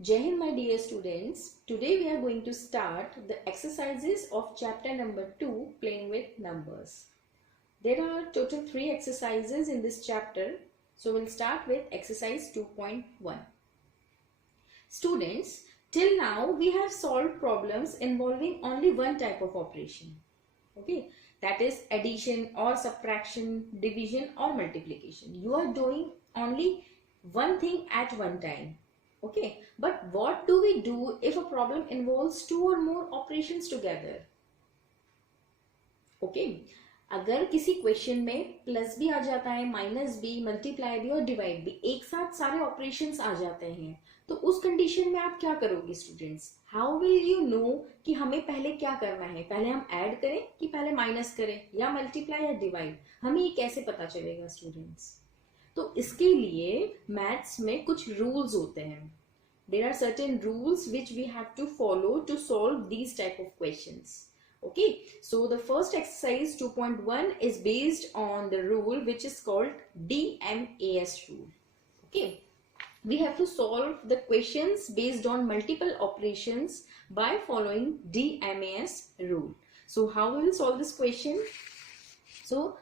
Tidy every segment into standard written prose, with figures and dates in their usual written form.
Jai Hind, my dear students. Today we are going to start the exercises of chapter number 2, playing with numbers. There are total 3 exercises in this chapter. So we'll start with exercise 2.1. Students, till now we have solved problems involving only one type of operation. Okay, that is addition or subtraction, division or multiplication. You are doing only one thing at one time. Okay, but what do we do if a problem involves 2 or more operations together? Okay, अगर किसी question में plus भी आ जाता है, minus भी, multiply भी और divide भी, एक साथ सारे ऑपरेशंस आ जाते हैं, तो उस कंडीशन में आप क्या करोगे students? How will you know कि हमें पहले क्या करना है? पहले हम ऐड करें कि पहले माइनस करें, या मल्टीप्लाई या डिवाइड? हमें ये कैसे पता चलेगा स्टूडेंट्स? तो इसके लिए मैथ्स में कुछ रूल्स होते हैं. There are certain rules which we have to follow to solve these type of questions. Okay, so the first exercise 2.1 is based on the rule which is called DMAS rule. Okay, we have to solve the questions based on multiple operations by following DMAS rule. So how we will solve this question? So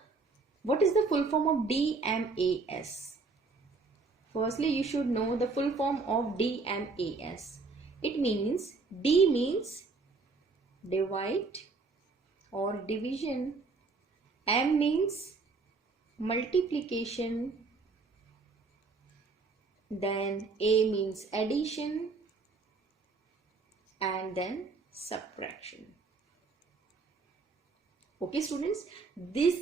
what is the full form of DMAS? Firstly, you should know the full form of DMAS. It means, D means divide or division, M means multiplication, then A means addition, and then subtraction. Okay students, this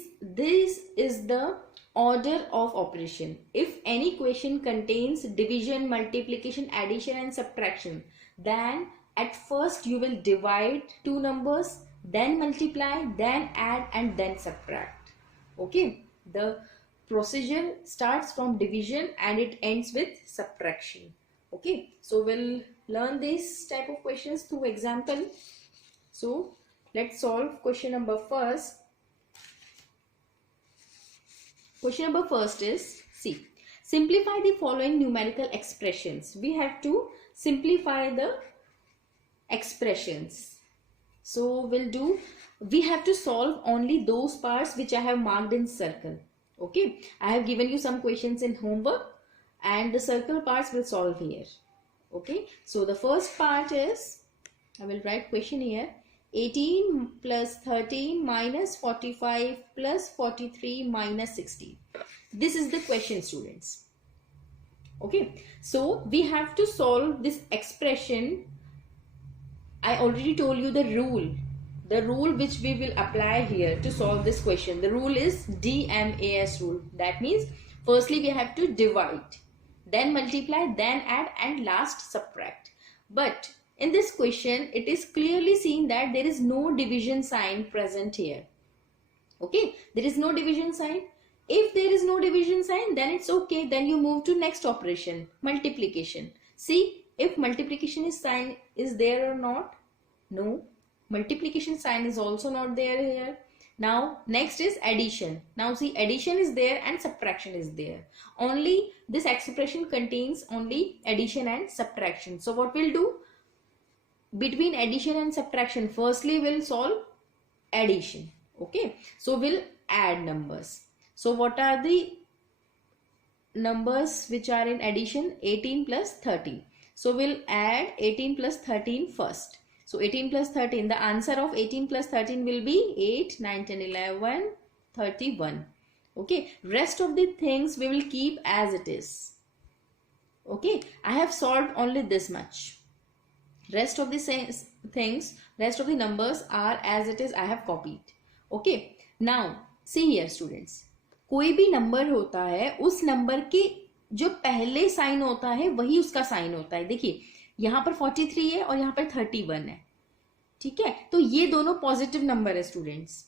is the order of operation. If any question contains division, multiplication, addition and subtraction, then at first you will divide two numbers, then multiply, then add and then subtract. Okay, the procedure starts from division and it ends with subtraction. Okay, so we'll learn this type of questions through example. So let's solve question number first. Question number first is, see, simplify the following numerical expressions. We have to simplify the expressions. So we have to solve only those parts which I have marked in circle. Okay, I have given you some questions in homework and the circle parts will solve here. Okay, so the first part is, I will write question here. 18 plus 13 minus 45 plus 43 minus 60. This is the question, students. Okay, so we have to solve this expression. I already told you the rule which we will apply here to solve this question. The rule is DMAS rule. That means firstly we have to divide, then multiply, then add and last subtract. But in this question, it is clearly seen that there is no division sign present here. Okay, there is no division sign. If there is no division sign, then it's okay. Then you move to next operation, multiplication. See if multiplication sign is there or not. No, multiplication sign is also not there here. Now next is addition. Now see, addition is there and subtraction is there. Only this expression contains only addition and subtraction. So what we'll do? Between addition and subtraction, firstly we'll solve addition. Okay, so we'll add numbers. So what are the numbers which are in addition? 18 plus 13. So we'll add 18 plus 13 first. So 18 plus 13, the answer of 18 plus 13 will be 8, 9, 10, 11, 31. Okay, rest of the things we will keep as it is. Okay, I have solved only this much. Rest of the things, rest of the numbers are as it is, I have copied. Okay, now see here students, कोई भी number होता है, उस number के जो पहले sign होता है वही उसका साइन होता है. देखिए यहाँ पर 43 है और यहाँ पर 31 है. ठीक है, तो ये दोनों पॉजिटिव नंबर है students.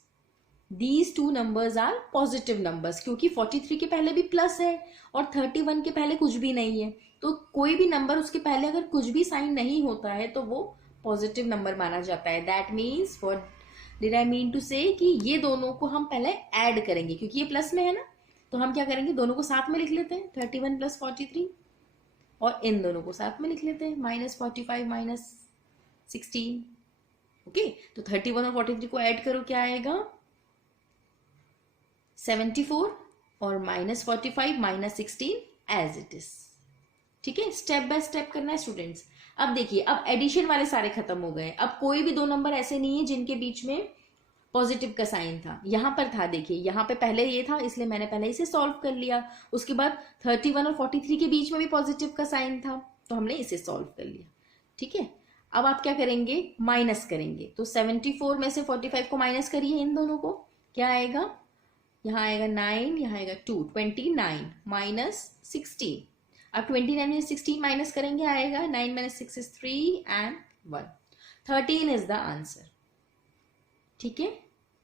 These two numbers are positive numbers क्योंकि 43 के पहले भी प्लस है और 31 के पहले कुछ भी नहीं है. तो कोई भी नंबर उसके पहले अगर कुछ भी साइन नहीं होता है तो वो पॉजिटिव नंबर माना जाता है. That means what did I mean to say कि ये दोनों को हम पहले ऐड करेंगे क्योंकि ये प्लस में है ना, तो हम क्या करेंगे, दोनों को साथ में लिख लेते हैं. 31 प्लस 43. और इन दोनों को साथ में लिख लेते हैं, -45 -16। ओके, तो 31 और 43 को ऐड करो, क्या आएगा 74 और -45 -16 एज इट इज। ठीक है, स्टेप बाय स्टेप करना है स्टूडेंट्स। अब देखिए, अब एडिशन वाले सारे खत्म हो गए, अब कोई भी दो नंबर ऐसे नहीं है जिनके बीच में पॉजिटिव का साइन था। यहां पर था, देखिए यहां पे पहले ये था, इसलिए मैंने पहले इसे सॉल्व कर लिया। उसके बाद 31 और 43 के बीच में भी पॉजिटिव का साइन था, तो हमने इसे सॉल्व कर लिया। ठीक है, अब आप क्या करेंगे, माइनस करेंगे। तो 74 में से 45 को माइनस करिए, इन दोनों को, क्या आएगा, यहाँ आएगा 9, यहाँ आएगा 2, 29 -16। अब 29 में 16 माइनस करेंगे, आएगा 9 - 6 is 3 and 1, 13 is the answer. ठीक है,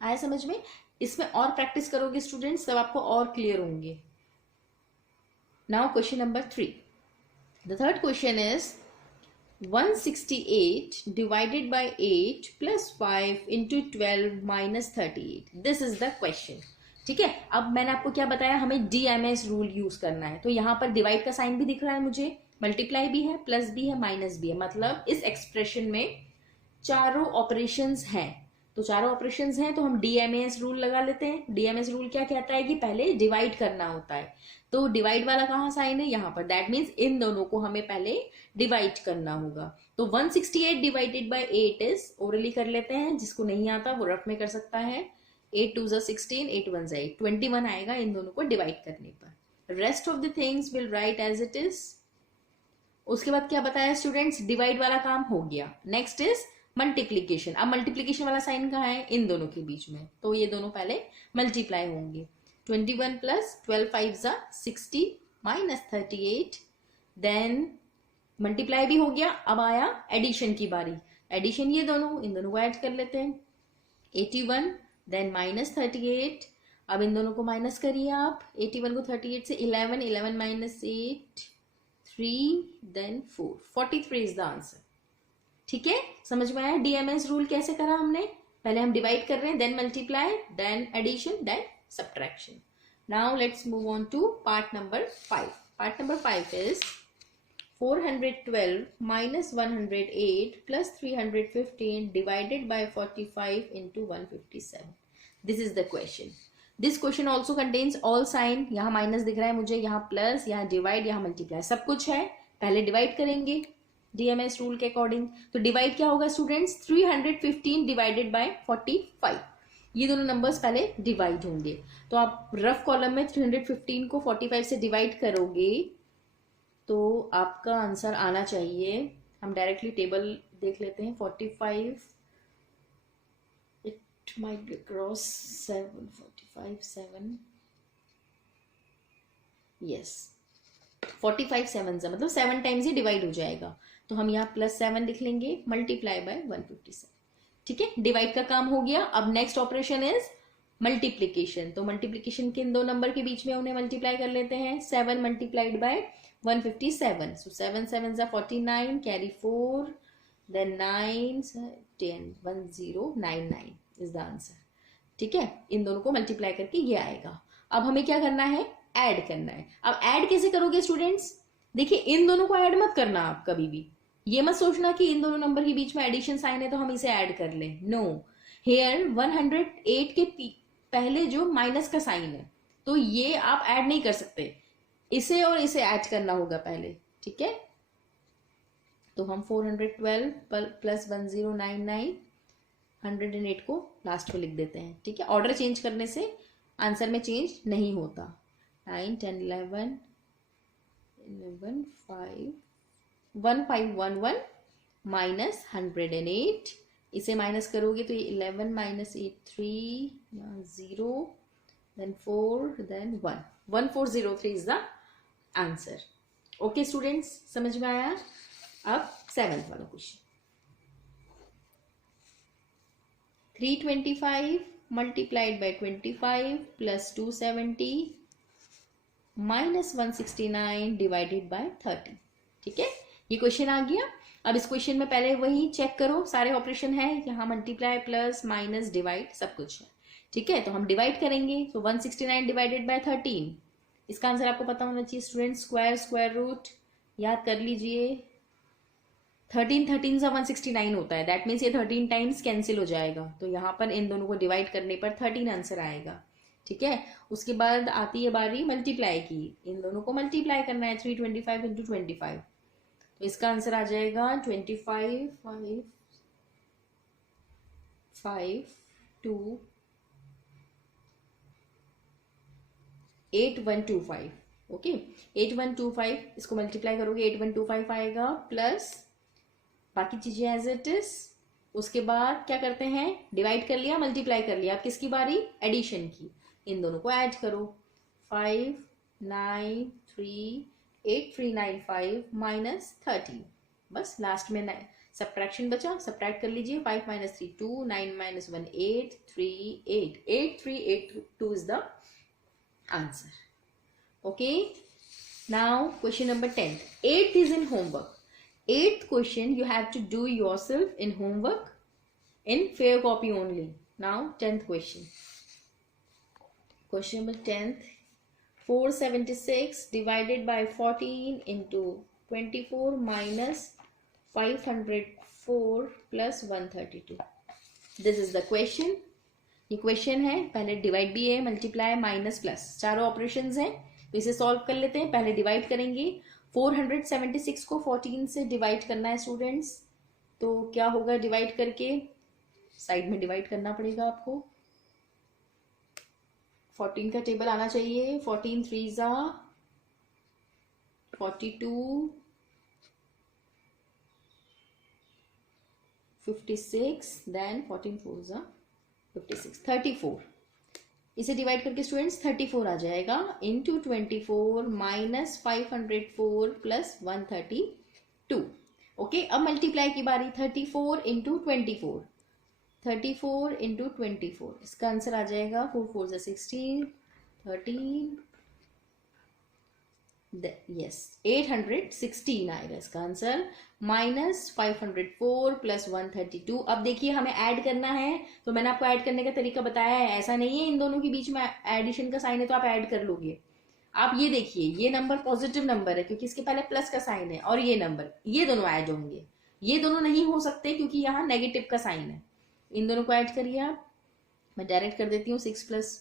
आया समझ में। इसमें और प्रैक्टिस करोगे स्टूडेंट्स, तब आपको और क्लियर होंगे। Now question number 3, the third question is 168 divided by 8 plus 5 into 12 minus 38. This is the question. ठीक है, अब मैंने आपको क्या बताया, हमें DMS रूल यूज करना है। तो यहाँ पर डिवाइड का साइन भी दिख रहा है मुझे, मल्टीप्लाई भी है, प्लस भी है, माइनस भी है, मतलब इस एक्सप्रेशन में चारों ऑपरेशंस हैं। तो चारों ऑपरेशंस हैं तो हम DMS रूल लगा लेते हैं। DMS रूल क्या कहता है कि पहले डिवाइड करना होता है। तो डिवाइड वाला कहाँ साइन है, यहाँ पर, दैट मीन्स इन दोनों को हमें पहले डिवाइड करना होगा। तो 168 डिवाइडेड बाय 8 इज, ओरली कर लेते हैं, जिसको नहीं आता वो रफ में कर सकता है। 8 2 16, 8 1 8, 21 आएगा इन दोनों को डिवाइड करने पर। Rest of the things will write as it is. उसके बाद क्या बताया स्टूडेंट्स, डिवाइड वाला काम हो गया। Next is multiplication. अब मल्टीप्लीकेशन वाला साइन कहाँ है, इन दोनों के बीच में, तो ये दोनों पहले मल्टीप्लाई होंगे। 21 प्लस 12 5 60 माइनस 38, देन मल्टीप्लाई भी हो गया। अब आया एडिशन की बारी। एडिशन ये दोनों, इन दोनों को ऐड कर लेते हैं, 81 देन माइनस 38। अब इन दोनों को माइनस करिए आप, 81 को 38 से 11, 11 minus 8 3 then 4, 43 is the answer. ठीक है, समझ में आया DMS रूल कैसे करा हमने, पहले हम डिवाइड कर रहे हैं, then multiply, then addition, then subtraction. Now let's move on to part number 5। Part number 5 is 412 minus 108 plus 315 divided by 45 into 157. This is the question. This question also contains all sign. यहाँ minus दिख रहा है मुझे, यहाँ plus, यहाँ divide, यहाँ multiply, सब कुछ है। पहले डिवाइड करेंगे DMS रूल के अकॉर्डिंग। तो डिवाइड क्या होगा स्टूडेंट्स, 315 डिवाइडेड बाय 45। ये दोनों नंबर्स पहले डिवाइड होंगे। तो आप रफ कॉलम में 315 को 45 से डिवाइड करोगे तो आपका आंसर आना चाहिए। हम डायरेक्टली टेबल देख लेते हैं। 45 it might be cross 7, 45 7, yes 45 7 से मतलब 7 टाइम्स ही डिवाइड हो जाएगा। तो हम यहाँ +7 लिख लेंगे, मल्टीप्लाई बाय 157। ठीक है, डिवाइड का काम हो गया। अब नेक्स्ट ऑपरेशन इज मल्टीप्लीकेशन। तो मल्टीप्लीकेशन के इन दो नंबर के बीच में उन्हें मल्टीप्लाई कर लेते हैं। 7 multiplied by 157, so 7 7 is 49, carry 4, then 9 10, 1099 is the answer। ठीक है, इन दोनों को मल्टीप्लाई करके ये आएगा। अब हमें क्या करना है, ऐड करना है। अब ऐड कैसे करोगे स्टूडेंट्स, देखिए इन दोनों को ऐड मत करना आप कभी भी। ये मत सोचना कि इन दोनों नंबर के बीच में एडिशन साइन है तो हम इसे ऐड कर लें। नो, हेयर 108 के पहले जो माइनस का साइन है तो ये आप ऐड नहीं कर सकते, इसे और इसे ऐड करना होगा पहले। ठीक है, तो हम 412 प्लस 1099 108 को लास्ट में लिख देते हैं। ठीक है, ऑर्डर चेंज करने से आंसर में चेंज नहीं होता। 9 10 11 11 5 1511 माइनस 108, इसे माइनस करोगे तो ये 11 minus 8 3, 0 then 4 then 1, 1403 is the answer. Okay students, समझ में आया। अब 7th वाला question, 325 multiplied by 25 plus 270 minus 169 divided by 30। ठीक है, ये क्वेश्चन आ गया। अब इस क्वेश्चन में पहले वही चेक करो, सारे ऑपरेशन है, यहाँ मल्टीप्लाई प्लस माइनस डिवाइड सब कुछ है। ठीक है, तो हम डिवाइड करेंगे। तो 169 डिवाइडेड बाय 13, इसका आंसर आपको पता होना चाहिए स्टूडेंट, स्क्वायर रूट याद कर लीजिए 13 13 सा 169 होता है, दैट मीन्स ये 13 टाइम्स कैंसिल हो जाएगा, तो यहाँ पर इन दोनों को डिवाइड करने पर 13 आंसर आएगा। ठीक है, उसके बाद आती है बारी मल्टीप्लाई की, इन दोनों को मल्टीप्लाई करना है 325 इंटू 25, तो इसका आंसर आ जाएगा 25 5 5 2 8125। ओके 8125, इसको मल्टीप्लाई करोगे 8125 आएगा, प्लस बाकी चीजें एज इट इज। उसके बाद क्या करते हैं, डिवाइड कर लिया मल्टीप्लाई कर लिया, अब किसकी बारी, एडिशन की, इन दोनों को ऐड करो 5 9 3 8 3 9 5 माइनस 13, बस लास्ट में सब्ट्रैक्शन बचा, सब्ट्रैक्ट कर लीजिए 5 minus 3 2 9 minus 1 8 3 8 8 3 8 2 is the answer. Okay, now question number 10, 8th is in homework. 8th question you have to do yourself in homework in fair copy only. Now 10th question. Question number 10th. 476 divided by 14 into 24 minus 504 plus 132. This is the question. ये question है, पहले divide भी है, multiply, minus, plus, चारों operations हैं, तो इसे solve कर लेते हैं। पहले डिवाइड करेंगे, 476 को 14 से डिवाइड करना है स्टूडेंट्स, तो क्या होगा, डिवाइड करके साइड में डिवाइड करना पड़ेगा आपको, 14 का टेबल आना चाहिए, 14 3 जा 42 56 देन 14 4 जा 56 34, इसे डिवाइड करके स्टूडेंट्स 34 आ जाएगा, इंटू 24 माइनस 504 प्लस 132। ओके, अब मल्टीप्लाई की बारी, 34 इंटू 24, 34 इंटू 24, इसका आंसर आ जाएगा 4 4 जा 16 13 यस 816 आएगा इसका आंसर, माइनस 504 प्लस 132। अब देखिए हमें ऐड करना है, तो मैंने आपको ऐड करने का तरीका बताया है, ऐसा नहीं है इन दोनों के बीच में एडिशन का साइन है तो आप ऐड कर लोगे। आप ये देखिए, ये नंबर पॉजिटिव नंबर है क्योंकि इसके पहले प्लस का साइन है, और ये नंबर, ये दोनों ऐड होंगे, ये दोनों नहीं हो सकते क्योंकि यहाँ नेगेटिव का साइन है। इन दोनों को ऐड करिए आप, मैं डायरेक्ट कर देती हूँ, 6 प्लस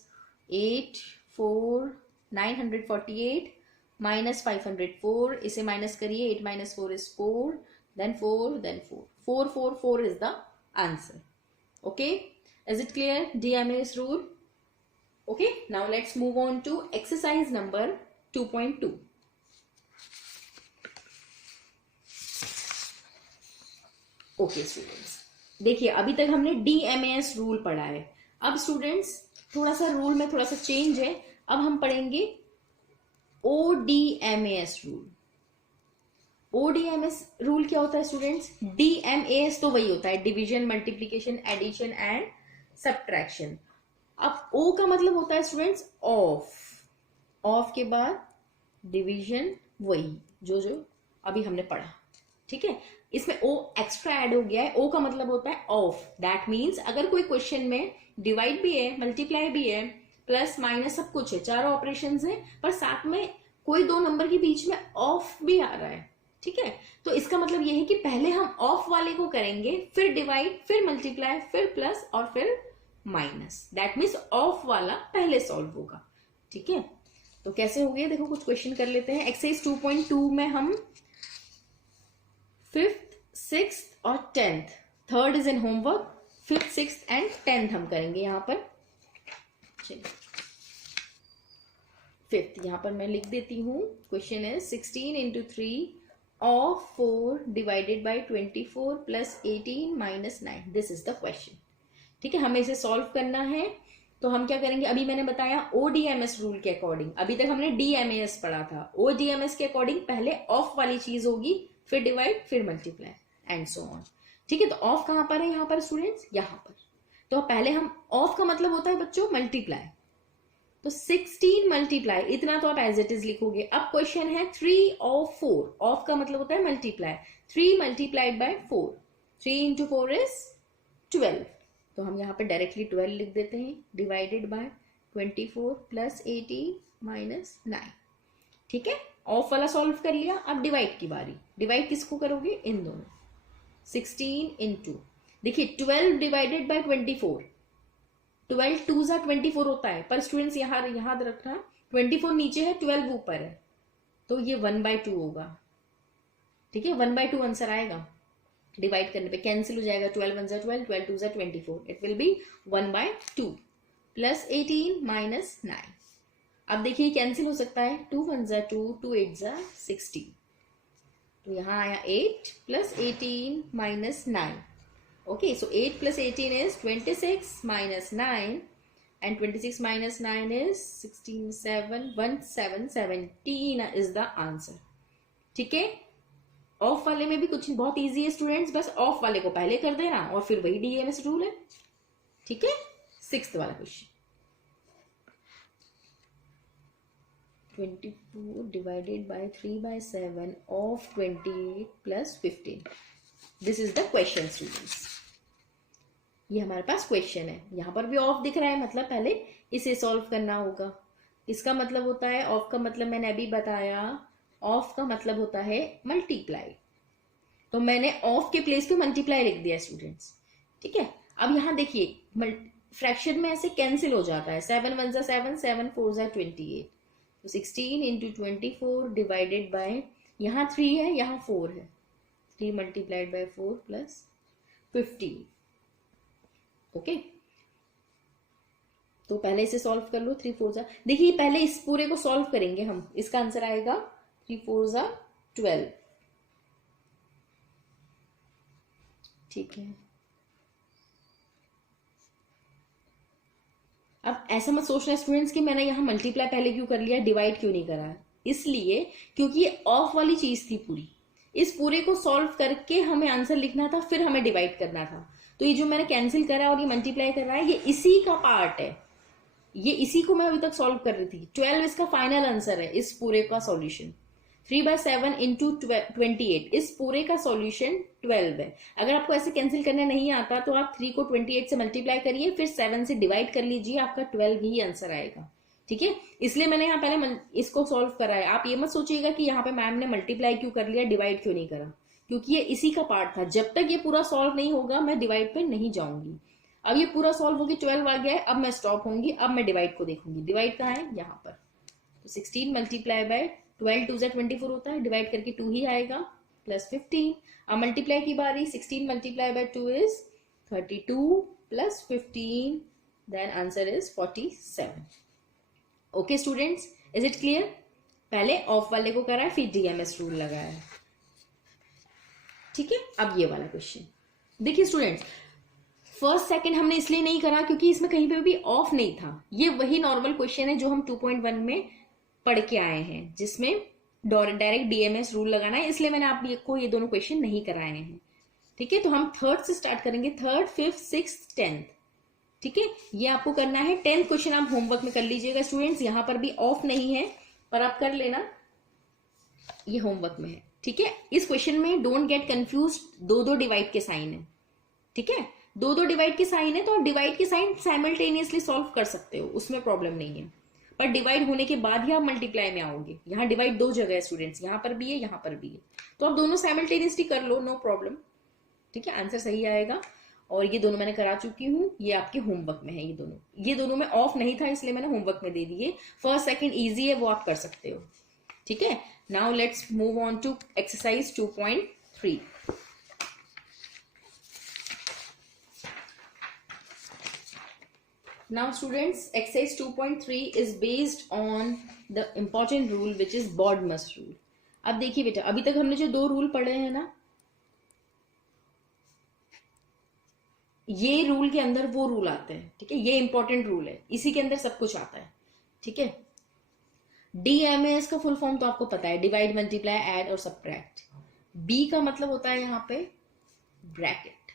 8 4 948 माइनस 504, इसे माइनस करिए, 8 minus 4 is 4 then 4 then 4 4 4 4 is the answer. Okay, is it clear, DMA's rule? Okay, now let's move on to exercise number 2.2. Okay students, देखिए अभी तक हमने DMA's रूल पढ़ा है, अब स्टूडेंट्स थोड़ा सा रूल में थोड़ा सा चेंज है, अब हम पढ़ेंगे ODMAS रूल। ODMAS रूल क्या होता है स्टूडेंट्स, DMAS तो वही होता है, division multiplication addition and subtraction. अब O का मतलब होता है स्टूडेंट्स ऑफ, ऑफ के बाद डिवीजन, वही जो जो अभी हमने पढ़ा, ठीक है, इसमें O एक्स्ट्रा ऐड हो गया है, O का मतलब होता है ऑफ, दैट मीन्स अगर कोई क्वेश्चन में डिवाइड भी है, मल्टीप्लाई भी है, प्लस माइनस सब कुछ है, चारों ऑपरेशन है, पर साथ में कोई दो नंबर के बीच में ऑफ भी आ रहा है, ठीक है, तो इसका मतलब यह है कि पहले हम ऑफ वाले को करेंगे, फिर डिवाइड, फिर मल्टीप्लाई, फिर प्लस और फिर माइनस, दैट मीन्स ऑफ वाला पहले सॉल्व होगा। ठीक है, तो कैसे हो गया देखो, कुछ क्वेश्चन कर लेते हैं। एक्सरसाइज 2.2 में हम 5th 6th और 10th, 3rd is in homework, 5th 6th and 10th हम करेंगे यहाँ पर। चलिए 5th यहाँ पर मैं लिख देती हूँ, क्वेश्चन है 16 into 3 of 4 divided by 24 plus 18 minus 9, this is the question। ठीक है, हमें इसे सॉल्व करना है, तो हम क्या करेंगे, अभी मैंने बताया ODMS रूल के अकॉर्डिंग, अभी तक हमने DMAS पढ़ा था, ODMS के अकॉर्डिंग पहले ऑफ वाली चीज होगी, फिर डिवाइड, फिर मल्टीप्लाई एंड सो ऑन। ठीक है, तो ऑफ कहां पर है यहाँ पर स्टूडेंट्स, यहाँ पर, तो पहले हम, ऑफ का मतलब होता है बच्चों मल्टीप्लाई, तो 16 मल्टीप्लाई, इतना तो आप एज इट इज लिखोगे। अब क्वेश्चन है 3 और 4, ऑफ का मतलब होता है multiply, 3 multiplied by 4, 3 into 4 is 12, तो हम यहाँ पे डायरेक्टली 12 लिख देते हैं, डिवाइडेड बाय 24 प्लस 18 माइनस 9। ठीक है, ऑफ वाला सॉल्व कर लिया, अब डिवाइड की बारी। डिवाइड किसको करोगे? इन दोनों। 16 इंटू, देखिए 12 डिवाइडेड बाय 24, 12 टू जा 24 होता है, पर स्टूडेंट्स यहाँ याद रखना 24 नीचे है, 12 ऊपर है, तो ये 1/2 होगा। ठीक है, 1/2 आंसर आएगा। डिवाइड करने पे कैंसिल हो जाएगा, 12 1 जा 12, 12 2 जा 24, it will be 1/2 plus 18 minus 9। अब देखिए कैंसिल हो सकता है, 2 1 जा 2, 2 8 जा 16, तो यहाँ आया 8 plus 18 minus 9। Okay, so 8 plus 18 is 26 minus 9, and 26 minus 9 is 16 7 1 7 17 is the answer। ठीक है, ऑफ वाले में भी कुछ बहुत इजी है स्टूडेंट्स, बस ऑफ वाले को पहले कर देना और फिर वही डीएमएस रूल है। ठीक है, 6th वाला question, 24 divided by 3/7 of 28 plus 15। This is the question students, ये हमारे पास क्वेश्चन है। यहां पर भी ऑफ दिख रहा है, मतलब पहले इसे सॉल्व करना होगा। इसका मतलब होता है, ऑफ का मतलब मैंने अभी बताया, ऑफ का मतलब होता है मल्टीप्लाई, तो मैंने ऑफ के प्लेस पे मल्टीप्लाई लिख दिया स्टूडेंट्स। ठीक है, अब यहां देखिए फ्रैक्शन में ऐसे कैंसिल हो जाता है, 7 1 जा 7, 7 4 जा 28, तो 16 इंटू 24 डिवाइडेड बाय, यहाँ 3 है यहाँ 4 है, 3 मल्टीप्लाइड बाय 4 प्लस 15। ओके, तो पहले इसे सॉल्व कर लो, 3 4 जा, देखिए पहले इस पूरे को सॉल्व करेंगे हम, इसका आंसर आएगा 3 4 जा 12। ठीक है, अब ऐसा मत सोचना स्टूडेंट्स कि मैंने यहां मल्टीप्लाई पहले क्यों कर लिया, डिवाइड क्यों नहीं करा, इसलिए क्योंकि ये ऑफ वाली चीज थी पूरी, इस पूरे को सॉल्व करके हमें आंसर लिखना था, फिर हमें डिवाइड करना था। तो ये जो मैंने कैंसिल करा और ये मल्टीप्लाई कर रहा है, ये इसी का पार्ट है, ये इसी को मैं अभी तक सॉल्व कर रही थी। 12 इसका फाइनल आंसर है इस पूरे का सॉल्यूशन। 3/7 इंटू 28, इस पूरे का सॉल्यूशन 12 है। अगर आपको ऐसे कैंसिल करना नहीं आता तो आप 3 को 28 से मल्टीप्लाई करिए, फिर 7 से डिवाइड कर लीजिए, आपका 12 ही आंसर आएगा। ठीक है, इसलिए मैंने यहाँ पहले इसको सॉल्व करा है। आप ये मत सोचिएगा कि यहाँ पे मैम ने मल्टीप्लाई क्यों कर लिया, डिवाइड क्यों नहीं करा, क्योंकि ये इसी का पार्ट था। जब तक ये पूरा सॉल्व नहीं होगा मैं डिवाइड पे नहीं जाऊंगी। अब ये पूरा सॉल्व होगी, 12 आ गया है, अब मैं स्टॉप होंगी, अब मैं डिवाइड को देखूंगी। डिवाइड कहाँ है, यहाँ पर, तो 16 मल्टीप्लाई बाय 12 2 जा 24 होता है, डिवाइड करके 2 ही आएगा, प्लस 15। अब मल्टीप्लाई की बारी, 16 multiply by 2 is 32 plus 15, then answer is 47। Okay students, is it clear? पहले ऑफ वाले को करा है, फिर डीएमएस रूल लगाया है। ठीक है, अब ये वाला क्वेश्चन देखिए स्टूडेंट्स, फर्स्ट सेकंड हमने इसलिए नहीं करा क्योंकि इसमें कहीं पे भी ऑफ नहीं था। ये वही नॉर्मल क्वेश्चन है जो हम 2.1 में पढ़ के आए हैं, जिसमें डायरेक्ट डीएमएस रूल लगाना है, इसलिए मैंने आपको ये दोनों क्वेश्चन नहीं कराए हैं। ठीक है, तो हम थर्ड से स्टार्ट करेंगे, थर्ड 5th 6th 10th। ठीक है, ये आपको करना है। 10th क्वेश्चन आप होमवर्क में कर लीजिएगा स्टूडेंट्स, यहां पर भी ऑफ नहीं है, पर आप कर लेना, ये होमवर्क में है। ठीक है, इस क्वेश्चन में डोंट गेट कंफ्यूज, दो डिवाइड के साइन है। ठीक है, दो डिवाइड के साइन है, तो आप डिवाइड के साइन साइमल्टेनियसली सॉल्व कर सकते हो, उसमें प्रॉब्लम नहीं है, पर डिवाइड होने के बाद ही आप मल्टीप्लाई में आओगे। यहाँ डिवाइड 2 जगह है स्टूडेंट्स, यहाँ पर भी है, यहाँ पर भी है, तो आप दोनों साइमल्टेनियसली कर लो, नो प्रॉब्लम। ठीक है, आंसर सही आएगा। और ये दोनों मैंने करा चुकी हूँ, ये आपके होमवर्क में है। ये दोनों में ऑफ नहीं था, इसलिए मैंने होमवर्क में दे दिए। फर्स्ट सेकंड इजी है, वो आप कर सकते हो। ठीक है, now let's move on to exercise 2.3। Now students, exercise 2.3 is based on the important rule which is BODMAS rule। अब देखिए बेटा, अभी तक हमने जो 2 रूल पढ़े हैं ना, ये रूल के अंदर वो रूल आते हैं। ठीक है, ये इंपॉर्टेंट रूल है, इसी के अंदर सब कुछ आता है। ठीक है, डीएमएस का फुल फॉर्म तो आपको पता है, डिवाइड मल्टीप्लाई ऐड और सब्ट्रैक्ट। बी का मतलब होता है यहाँ पे ब्रैकेट।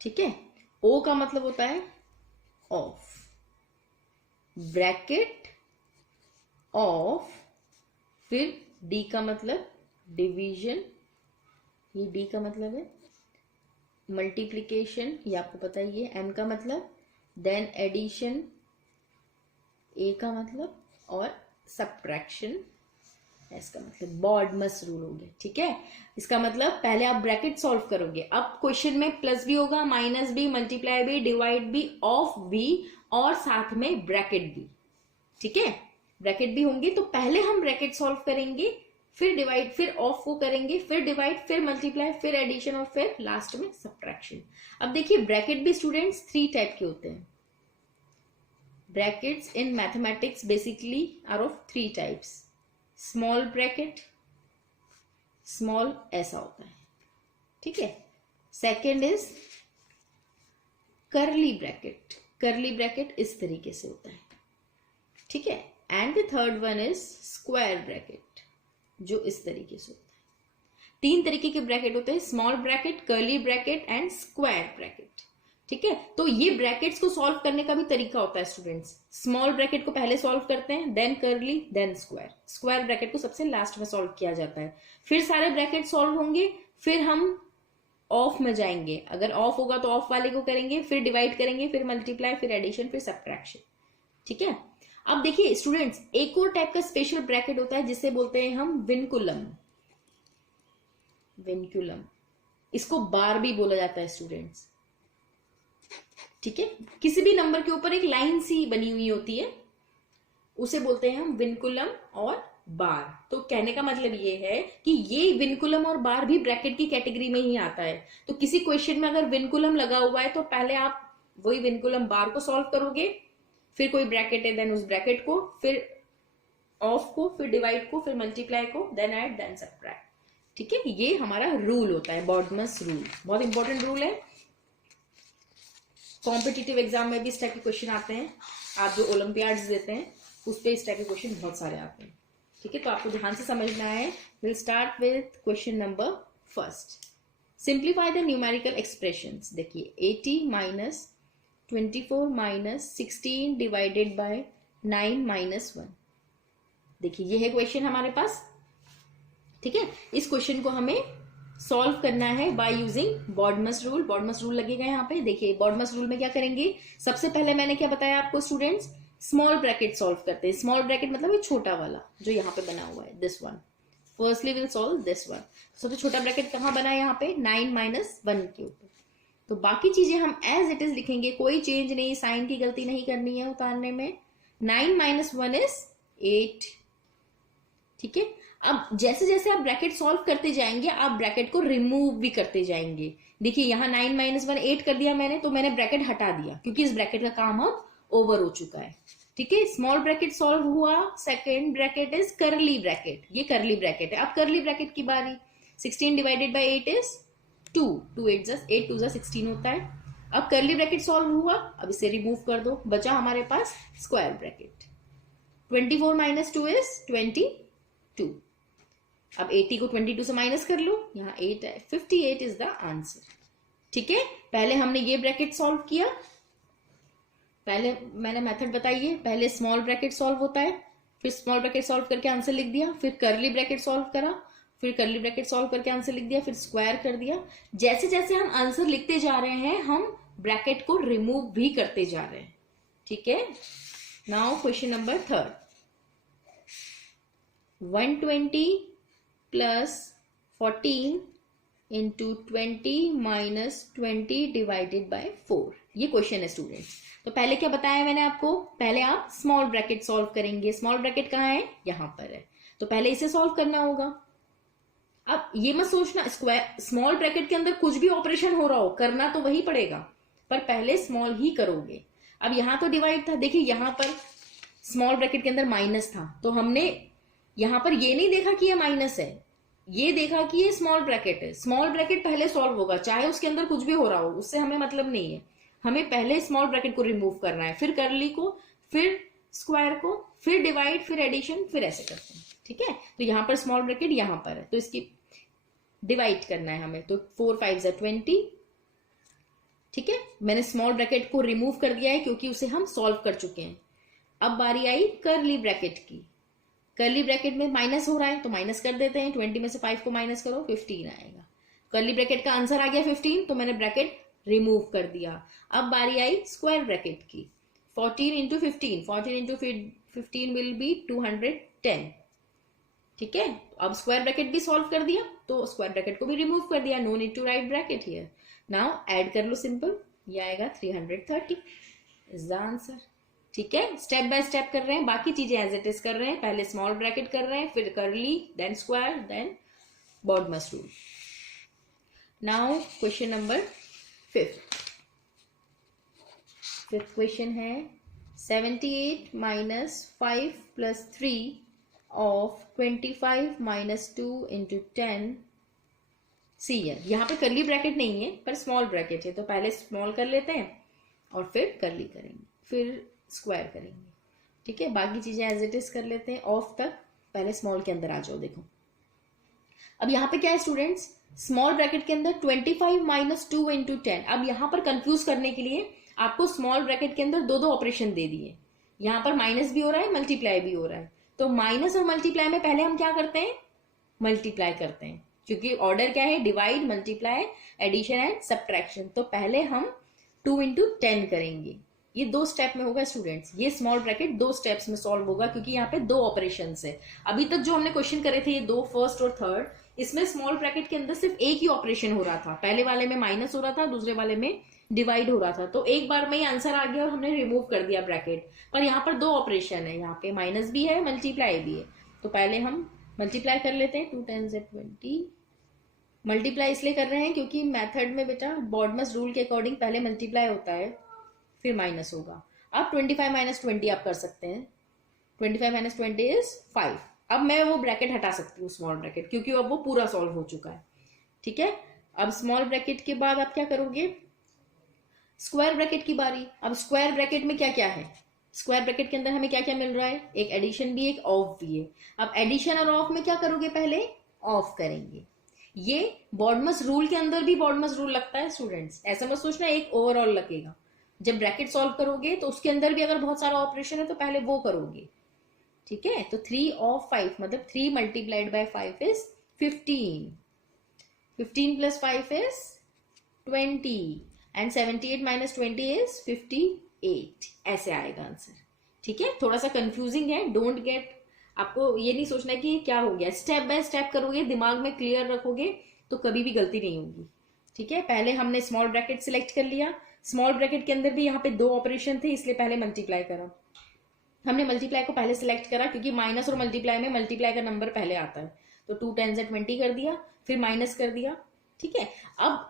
ठीक है, ओ का मतलब होता है ऑफ, ब्रैकेट ऑफ, फिर डी का मतलब डिवीजन, ये डी का मतलब है मल्टीप्लिकेशन, ये आपको पता ही है, एम का मतलब, देन एडिशन, ए का मतलब, और सब्ट्रैक्शन, इसका मतलब बॉडमस रूल हो गया। ठीक है, इसका मतलब पहले आप ब्रैकेट सॉल्व करोगे, अब क्वेश्चन में प्लस भी होगा, माइनस भी, मल्टीप्लाई भी, डिवाइड भी, ऑफ भी, और साथ में ब्रैकेट भी। ठीक है, ब्रैकेट भी होंगे, तो पहले हम ब्रैकेट सॉल्व करेंगे, फिर डिवाइड, फिर ऑफ को करेंगे, फिर डिवाइड, फिर मल्टीप्लाई, फिर एडिशन, और फिर लास्ट में सब्ट्रैक्शन। अब देखिए ब्रैकेट भी स्टूडेंट्स 3 टाइप के होते हैं। Brackets in mathematics basically are of 3 types. Small bracket, small ऐसा होता है। ठीक है, second is curly bracket, curly bracket इस तरीके से होता है। ठीक है, and the third one is square bracket, जो इस तरीके से होता है। 3 तरीके के ब्रैकेट होते हैं, small bracket, curly bracket and square bracket. ठीक है, तो ये ब्रैकेट्स को सॉल्व करने का भी तरीका होता है स्टूडेंट्स। स्मॉल ब्रैकेट को पहले सॉल्व करते हैं, then curly, then square. Square bracket को सबसे लास्ट में सॉल्व किया जाता है। फिर सारे ब्रैकेट सॉल्व होंगे, फिर हम ऑफ में जाएंगे, अगर ऑफ होगा तो ऑफ वाले को करेंगे, फिर डिवाइड करेंगे, फिर मल्टीप्लाई, फिर एडिशन, फिर सब्ट्रैक्शन। ठीक है, अब देखिए स्टूडेंट्स एक और टाइप का स्पेशल ब्रैकेट होता है जिसे बोलते हैं हम विनकुलम। विनकुलम, इसको बार भी बोला जाता है स्टूडेंट्स। ठीक है, किसी भी नंबर के ऊपर एक लाइन सी बनी हुई होती है, उसे बोलते हैं हम विनकुलम और बार। तो कहने का मतलब ये है कि ये विनकुलम और बार भी ब्रैकेट की कैटेगरी में ही आता है। तो किसी क्वेश्चन में अगर विनकुलम लगा हुआ है तो पहले आप वही विनकुलम बार को सॉल्व करोगे, फिर कोई ब्रैकेट है देन उस ब्रैकेट को, फिर ऑफ को, फिर डिवाइड को, फिर मल्टीप्लाई को, देन ऐड, देन सब्ट्रैक्ट। ठीक है, ये हमारा रूल होता है, बॉडमस रूल। बहुत इंपॉर्टेंट रूल है, कॉम्पिटिटिव एग्जाम में भी इस टाइप के क्वेश्चन आते हैं। आप जो ओलंपियाड्स देते हैं उस पर इस टाइप के क्वेश्चन बहुत सारे आते हैं। ठीक है, तो आपको ध्यान से समझना है। Will start with question number first. Simplify the numerical expressions. देखिए 80 minus 24 minus 16 divided by 9 minus 1। देखिए ये है क्वेश्चन हमारे पास। ठीक है, इस क्वेश्चन को हमें सॉल्व करना है by using BODMAS rule. BODMAS rule लगेगा यहाँ पे। देखिए बॉडमस रूल में क्या करेंगे, सबसे पहले मैंने क्या बताया आपको स्टूडेंट्स, स्मॉल ब्रैकेट सॉल्व करते हैं। स्मॉल ब्रैकेट मतलब ये छोटा वाला जो यहाँ पे बना हुआ है, this one. Firstly will solve this one. सबसे छोटा ब्रैकेट कहाँ बना है, यहाँ पे 9 माइनस 1 के ऊपर। तो बाकी चीजें हम एज इट इज लिखेंगे, कोई चेंज नहीं, साइन की गलती नहीं करनी है उतारने में। 9 माइनस 1 इज 8। ठीक है, अब जैसे जैसे आप ब्रैकेट सॉल्व करते जाएंगे आप ब्रैकेट को रिमूव भी करते जाएंगे। देखिए यहाँ 9 माइनस 1 8 कर दिया मैंने, तो मैंने ब्रैकेट हटा दिया क्योंकि इस ब्रैकेट का काम अब ओवर हो चुका है। ठीक है, स्मॉल ब्रैकेट सॉल्व हुआ। सेकेंड ब्रैकेट इज करली ब्रैकेट, ये करली ब्रैकेट है। अब करली ब्रैकेट की बारी। 16 डिवाइडेड बाई 8 इज 2, 2 8 2 16 होता है। अब करली ब्रैकेट सॉल्व हुआ, अब इसे रिमूव कर दो, बचा हमारे पास स्क्वायर ब्रैकेट। 24 minus 2 is 22। अब 80 को 22 से माइनस कर लो, यहाँ 8 है, 58 इज द आंसर। ठीक है, पहले हमने ये ब्रैकेट सॉल्व किया, पहले मैंने मेथड बताई है, पहले स्मॉल ब्रैकेट सॉल्व होता है, फिर स्मॉल ब्रैकेट सॉल्व करके आंसर लिख दिया, फिर करली ब्रैकेट सॉल्व करा, फिर करली ब्रैकेट सॉल्व करके आंसर लिख दिया, फिर स्क्वायर कर दिया। जैसे जैसे हम आंसर लिखते जा रहे हैं हम ब्रैकेट को रिमूव भी करते जा रहे हैं। ठीक है, now question number 3। 120 plus 14 into 20 minus 20 divided by 4, ये क्वेश्चन है स्टूडेंट्स। तो पहले क्या बताया मैंने आपको, पहले आप स्मॉल ब्रैकेट सॉल्व करेंगे। स्मॉल ब्रैकेट कहाँ है, यहां पर है, तो पहले इसे सॉल्व करना होगा। अब ये मत सोचना स्क्वायर स्मॉल ब्रैकेट के अंदर कुछ भी ऑपरेशन हो रहा हो, करना तो वही पड़ेगा, पर पहले स्मॉल ही करोगे। अब यहां तो डिवाइड था, देखिए यहां पर स्मॉल ब्रैकेट के अंदर माइनस था, तो हमने यहां पर ये नहीं देखा कि ये माइनस है, ये देखा कि ये स्मॉल ब्रैकेट है। स्मॉल ब्रैकेट पहले सॉल्व होगा, चाहे उसके अंदर कुछ भी हो रहा हो, उससे हमें मतलब नहीं है। हमें पहले स्मॉल ब्रैकेट को रिमूव करना है, फिर करली को, फिर स्क्वायर को, फिर डिवाइड, फिर एडिशन, फिर ऐसे करते हैं। ठीक है, तो यहां पर स्मॉल ब्रैकेट यहां पर है, तो इसकी डिवाइड करना है हमें, तो 4 5 20। ठीक है, मैंने स्मॉल ब्रैकेट को रिमूव कर दिया है क्योंकि उसे हम सॉल्व कर चुके हैं। अब बारी आई करली ब्रैकेट की। करली ब्रैकेट में माइनस हो रहा है तो माइनस कर देते हैं, 20 में से 5 को माइनस करो, 15 आएगा। करली ब्रैकेट का आंसर आ गया 15, तो मैंने ब्रैकेट रिमूव कर दिया। अब बारी आई स्क्वायर ब्रैकेट की। 14 इंटू 15, 14 इंटू 15 विल बी 210. ठीक है, अब स्क्वायर ब्रैकेट भी सॉल्व कर दिया तो स्क्वायर ब्रैकेट को भी रिमूव कर दिया. No need to write bracket here. Now add कर लो सिंपल, ये आएगा 330 इज द आंसर. ठीक है, स्टेप बाय स्टेप कर रहे हैं, बाकी चीजें एज इट इज कर रहे हैं. पहले स्मॉल ब्रैकेट कर रहे हैं, फिर curly, then square, then BODMAS rule. Now question number 5. Fifth question है 78 minus 5 plus 3 of 25 minus 2 into 10. सी यहाँ पे कर्ली ब्रैकेट नहीं है पर स्मॉल ब्रैकेट है, तो पहले स्मॉल कर लेते हैं और फिर कर्ली करेंगे, फिर स्क्वायर करेंगे. ठीक है, बाकी चीजें एज इट इज कर लेते हैं. ऑफ तक पहले स्मॉल के अंदर आ जाओ. देखो अब यहाँ पे क्या है स्टूडेंट्स, स्मॉल ब्रैकेट के अंदर 25 minus 2 into 10. अब यहाँ पर कंफ्यूज करने के लिए आपको स्मॉल ब्रैकेट के अंदर दो दो ऑपरेशन दे दिए. यहाँ पर माइनस भी हो रहा है, मल्टीप्लाई भी हो रहा है. तो माइनस और मल्टीप्लाई में पहले हम क्या करते हैं, मल्टीप्लाई करते हैं, क्योंकि ऑर्डर क्या है, divide, multiply, addition and subtraction. तो पहले हम 2 into 10 करेंगे. ये दो स्टेप में होगा स्टूडेंट्स. ये स्मॉल ब्रैकेट दो स्टेप्स में सॉल्व होगा क्योंकि यहाँ पे दो ऑपरेशन है. अभी तक जो हमने क्वेश्चन करे थे ये दो, फर्स्ट और थर्ड, इसमें स्मॉल ब्रैकेट के अंदर सिर्फ एक ही ऑपरेशन हो रहा था. पहले वाले में माइनस हो रहा था, दूसरे वाले में डिवाइड हो रहा था. तो एक बार में ही आंसर आ गया और हमने रिमूव कर दिया ब्रैकेट. पर यहाँ पर दो ऑपरेशन है, यहाँ पे माइनस भी है, मल्टीप्लाई भी है. तो पहले हम मल्टीप्लाई कर लेते हैं. 2 10 20. मल्टीप्लाई इसलिए कर रहे हैं क्योंकि मेथड में बेटा बॉडमस रूल के अकॉर्डिंग पहले मल्टीप्लाई होता है फिर माइनस होगा. अब 25 minus 20 आप कर सकते हैं. 25 minus 20 is 5. अब मैं वो ब्रैकेट हटा सकती हूँ स्मॉल ब्रैकेट, क्योंकि अब वो पूरा सॉल्व हो चुका है. ठीक है, अब स्मॉल ब्रैकेट के बाद आप क्या करोगे, स्क्वायर ब्रैकेट की बारी. अब स्क्वायर ब्रैकेट में क्या क्या है, स्क्वायर ब्रैकेट के अंदर हमें क्या क्या मिल रहा है, एक एडिशन भी, एक ऑफ भी है. अब एडिशन और ऑफ में क्या करोगे, पहले ऑफ करेंगे. ये बॉडमस रूल के अंदर भी बॉडमस रूल लगता है स्टूडेंट्स, ऐसा मत सोचना एक ओवरऑल लगेगा. जब ब्रैकेट सॉल्व करोगे तो उसके अंदर भी अगर बहुत सारा ऑपरेशन है तो पहले वो करोगे. ठीक है, तो 3 of 5 मतलब 3 multiplied by 5 is 15. 15 plus 5 is 20 and 78 minus 20 is 58. ऐसे आएगा आंसर. ठीक है, थोड़ा सा कंफ्यूजिंग है, डोंट गेट, आपको ये नहीं सोचना कि क्या हो गया. स्टेप बाय स्टेप करोगे, दिमाग में क्लियर रखोगे तो कभी भी गलती नहीं होगी. ठीक है, पहले हमने स्मॉल ब्रैकेट सिलेक्ट कर लिया. स्मॉल ब्रैकेट के अंदर भी यहाँ पे दो ऑपरेशन थे इसलिए पहले मल्टीप्लाई करा. हमने मल्टीप्लाई को पहले सिलेक्ट करा क्योंकि माइनस और मल्टीप्लाई में मल्टीप्लाई का नंबर पहले आता है. तो 2 10 20 कर दिया, फिर माइनस कर दिया. ठीक है, अब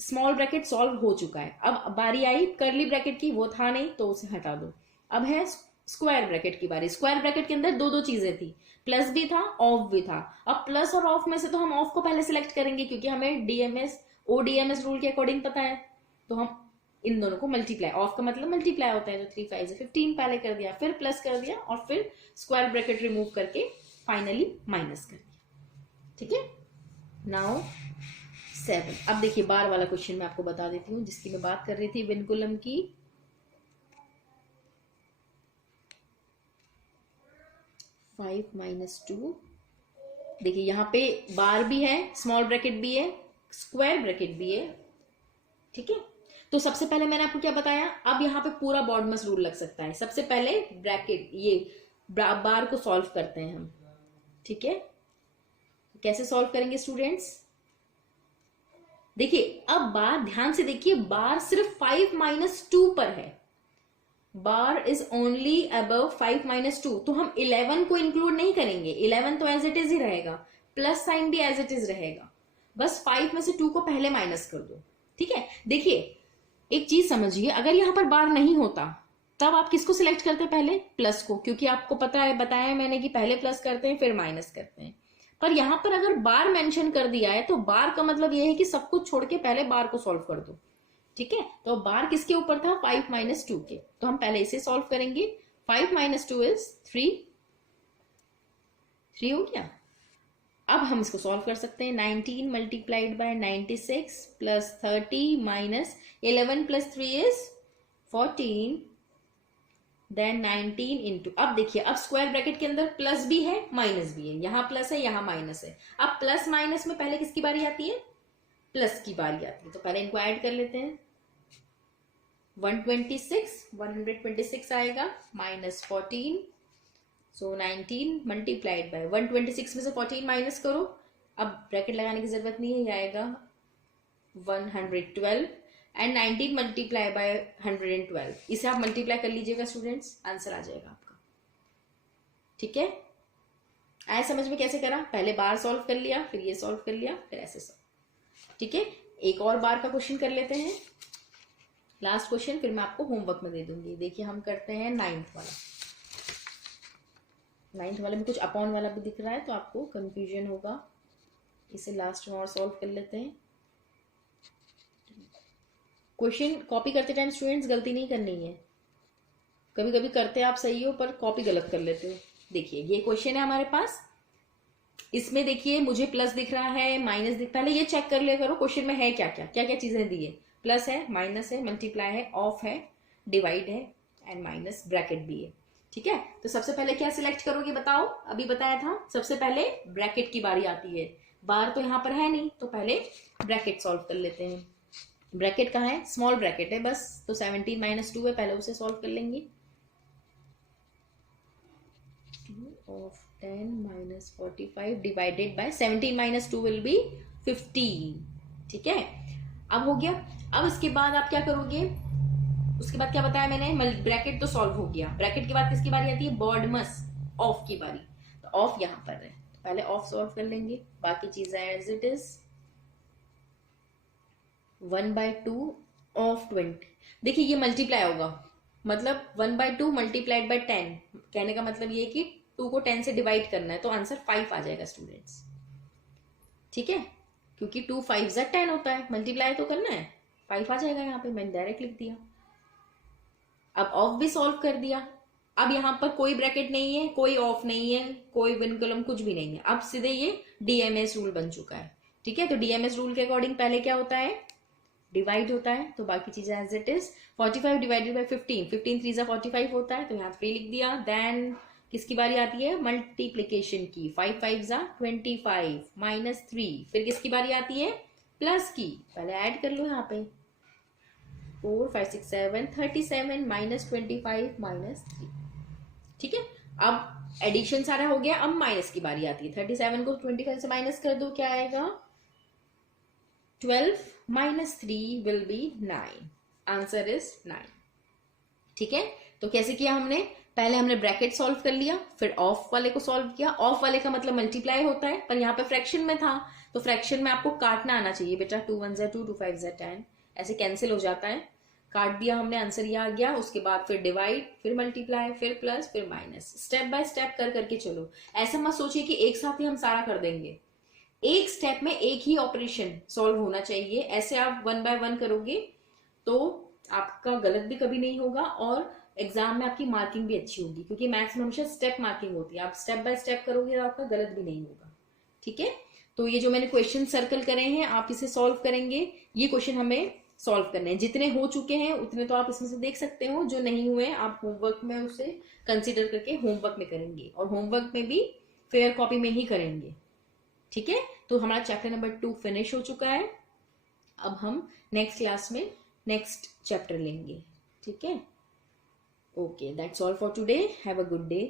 स्मॉल ब्रैकेट सॉल्व हो चुका है. अब बारी आई कर्ली ब्रैकेट की, वो था नहीं तो उसे हटा दो. अब है स्क्वायर ब्रैकेट की बारी. स्क्वायर ब्रैकेट के अंदर दो दो चीजें थी, प्लस भी था, ऑफ भी था. अब प्लस और ऑफ में से तो हम ऑफ को पहले सिलेक्ट करेंगे क्योंकि हमें डीएमएस ओडीएमएस रूल के अकॉर्डिंग पता है. तो हम इन दोनों को मल्टीप्लाई, ऑफ का मतलब मल्टीप्लाई होता है, तो 3 5 15 पहले कर दिया, फिर प्लस कर दिया और फिर स्क्वायर ब्रैकेट रिमूव करके फाइनली माइनस कर दिया. ठीक है, नाउ 7. अब देखिए बार वाला क्वेश्चन मैं आपको बता देती हूँ जिसकी मैं बात कर रही थी, विनकुलम की. 5 minus 2. देखिए यहाँ पे बार भी है, स्मॉल ब्रैकेट भी है, स्क्वायर ब्रैकेट भी है. ठीक है, तो सबसे पहले मैंने आपको क्या बताया, अब यहाँ पे पूरा बॉडमस रूल लग सकता है. सबसे पहले ब्रैकेट, ये बार को सॉल्व करते हैं हम. ठीक है, कैसे सॉल्व करेंगे स्टूडेंट्स, देखिए अब बार ध्यान से देखिए, बार सिर्फ 5 minus 2 पर है. Bar is only above 5 minus 2, तो हम 11 को इंक्लूड नहीं करेंगे. 11 तो एज इट इज ही रहेगा, प्लस साइन भी एज इट इज रहेगा. बस 5 में से 2 को पहले माइनस कर दो. ठीक है, देखिए एक चीज समझिए, अगर यहां पर बार नहीं होता तब आप किसको सिलेक्ट करते हैं, पहले प्लस को, क्योंकि आपको पता है, बताया मैंने कि पहले प्लस करते हैं फिर माइनस करते हैं. पर यहां पर अगर बार मेंशन कर दिया है तो बार का मतलब यह है कि सब कुछ छोड़ के पहले बार को सॉल्व कर दो. ठीक है, तो बार किसके ऊपर था, 5 minus 2 के, तो हम पहले इसे सॉल्व करेंगे. 5 minus 2 is 3. 3 हो गया. अब हम इसको सॉल्व कर सकते हैं. 19 multiplied by 96 plus 30 minus 11 plus 3 is 14. Then 19 into, अब देखिए अब स्क्वायर ब्रैकेट के अंदर प्लस भी है माइनस भी है, यहां प्लस है यहां माइनस है. अब प्लस माइनस में पहले किसकी बारी आती है, प्लस की बारी आती है. तो पहले इनको ऐड कर लेते हैं. 126 आएगा, माइनस 14 सो 19 मल्टीप्लाइड बाय 126 में से 14 माइनस करो, अब ब्रैकेट लगाने की जरूरत नहीं है, ये आएगा 112 एंड 19 मल्टीप्लाई बाय 112, इसे आप मल्टीप्लाई कर लीजिएगा स्टूडेंट्स, आंसर आ जाएगा आपका। ठीक है, आया समझ में कैसे करा? पहले बार सॉल्व कर लिया, फिर ये सॉल्व कर लिया, फिर ऐसे सॉल्व। ठीक है, एक और बार का क्वेश्चन कर लेते हैं, लास्ट क्वेश्चन, फिर मैं आपको होमवर्क में दे दूंगी। देखिए हम करते हैं 9th वाला। 9th वाले में कुछ अपॉन वाला भी दिख रहा है तो आपको कंफ्यूजन होगा, इसे लास्ट में और सॉल्व कर लेते हैं। क्वेश्चन कॉपी करते टाइम स्टूडेंट्स गलती नहीं करनी है, कभी कभी करते आप सही हो पर कॉपी गलत कर लेते हो। देखिए ये क्वेश्चन है हमारे पास, इसमें देखिए मुझे प्लस दिख रहा है, माइनस दिख, पहले ये चेक कर लिया करो क्वेश्चन में है क्या क्या क्या क्या चीजें दी है। प्लस है, माइनस है, मल्टीप्लाई है, ऑफ है, डिवाइड है एंड माइनस ब्रैकेट भी है। ठीक है, तो सबसे पहले क्या सिलेक्ट करोगे बताओ? अभी बताया था सबसे पहले ब्रैकेट की बारी आती है, बार तो यहाँ पर है नहीं तो पहले ब्रैकेट सॉल्व कर लेते हैं। ब्रैकेट कहाँ है? स्मॉल ब्रैकेट है बस, तो 17 माइनस 2 है, पहले उसे सॉल्व कर लेंगे। 2 of 10 minus 45 divided by 17 minus 2 will be 15। ठीक है, अब हो गया। अब इसके बाद आप क्या करोगे? उसके बाद क्या बताया मैंने? ब्रैकेट तो सॉल्व हो गया, ब्रैकेट के बाद किसकी बारी आती है? बॉडमस, ऑफ की बारी। तो ऑफ यहाँ पर है, पहले ऑफ सॉल्व कर लेंगे, बाकी चीजें एज इट इज। 1/2 ऑफ 20, देखिए ये मल्टीप्लाई होगा, मतलब 1/2 मल्टीप्लाइड बाय 10, कहने का मतलब ये कि 2 को 10 से डिवाइड करना है, तो आंसर 5 आ जाएगा स्टूडेंट्स। ठीक है, क्योंकि 2 5 जा 10 होता है, मल्टीप्लाई तो करना है, 5 आ जाएगा यहाँ पे, मैंने डायरेक्ट लिख दिया। अब ऑफ भी सॉल्व कर दिया, अब यहाँ पर कोई ब्रैकेट नहीं है, कोई ऑफ नहीं है, कोई विनकलम कुछ भी नहीं है, अब सीधे ये डीएमएस रूल बन चुका है। ठीक है, तो डीएमएस रूल के अकॉर्डिंग पहले क्या होता है? डिवाइड होता है, तो बाकी चीजें as it is. 45 divided by 15, 15 3 45 होता है, तो यहाँ 3 लिख दिया। देन किसकी बारी आती है? मल्टीप्लीकेशन की, 5 5 जा 25 माइनस 3, फिर किसकी बारी आती है? प्लस की, पहले ऐड कर लो यहाँ पे, 4 5 6 7 37 माइनस 25 माइनस 3। ठीक है, अब एडिशन सारा हो गया, अब माइनस की बारी आती है। 37 को 25 से माइनस कर दो, क्या आएगा? 12 minus 3 will be 9, answer is 9। ठीक है, तो कैसे किया हमने? पहले हमने ब्रैकेट सॉल्व कर लिया, फिर ऑफ वाले को सॉल्व किया। ऑफ वाले का मतलब मल्टीप्लाई होता है, पर यहाँ पे फ्रैक्शन में था, तो फ्रैक्शन में आपको काटना आना चाहिए बेटा। 2 1 2, 2 5 10, ऐसे कैंसिल हो जाता है। काट दिया हमने, आंसर ये आ गया। उसके बाद फिर डिवाइड, फिर मल्टीप्लाई, फिर प्लस, फिर माइनस, स्टेप बाय स्टेप कर करके चलो। ऐसा मत सोचिए कि एक साथ ही हम सारा कर देंगे, एक स्टेप में एक ही ऑपरेशन सॉल्व होना चाहिए। ऐसे आप 1 बाय 1 करोगे तो आपका गलत भी कभी नहीं होगा और एग्जाम में आपकी मार्किंग भी अच्छी होगी, क्योंकि मैथ्स में हमेशा स्टेप मार्किंग होती है। आप स्टेप बाय स्टेप करोगे तो आपका गलत भी नहीं होगा। ठीक है, तो ये जो मैंने क्वेश्चन सर्कल करे हैं आप इसे सॉल्व करेंगे। ये क्वेश्चन हमें सॉल्व करने हैं, जितने हो चुके हैं उतने तो आप इसमें से देख सकते हो, जो नहीं हुए आप होमवर्क में उसे कंसिडर करके होमवर्क में करेंगे, और होमवर्क में भी फेयर कॉपी में ही करेंगे। ठीक है, तो हमारा चैप्टर नंबर 2 फिनिश हो चुका है। अब हम नेक्स्ट क्लास में नेक्स्ट चैप्टर लेंगे। ठीक है, okay, that's all for today, have a good day.